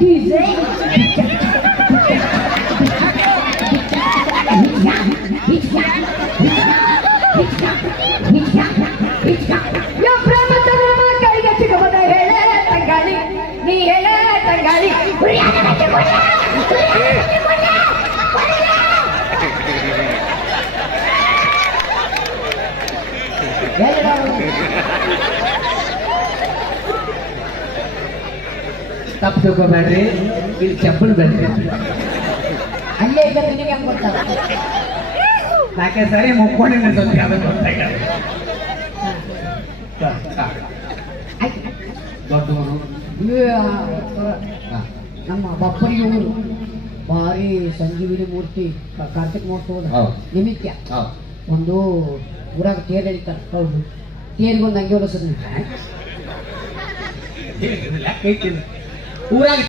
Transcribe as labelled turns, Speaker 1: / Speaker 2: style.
Speaker 1: DJ Yeah,
Speaker 2: ತಪ್ಪು ತಿಳ್ಕೊಬೇಡ್ರಿ. ಇಲ್ಲಿ ಚಪ್ಪಲ್ ಬೇಡ್ರಿ
Speaker 1: ಅಲ್ಲೇ ಇಲ್ಲ ನಿನಗೆ ಹೆಂಗ್ ಗೊತ್ತಾಗ
Speaker 2: ನಾಕೆ ಸರಿ ಮುಕ್ಕೊಂಡಿನ ಸ್ವಲ್ಪ ದೊಡ್ಡವರು
Speaker 1: ನಮ್ಮ ಬಪ್ಪರಿ ಊರು. ಭಾರಿ ಸಂಜೀವಿನಿ ಮೂರ್ತಿ ಕಾರ್ತಿಕ್ ಮಹೋತ್ಸವದ
Speaker 2: ಹೌದು.
Speaker 1: ಒಂದು ಊರಾಗ ತೇರ್ ಎಳಿತಾರೆ ಹೌದು. ತೇರಿಗೊಂದು ಹಂಗೆ ಹೊಲಸದ್
Speaker 2: 호랑이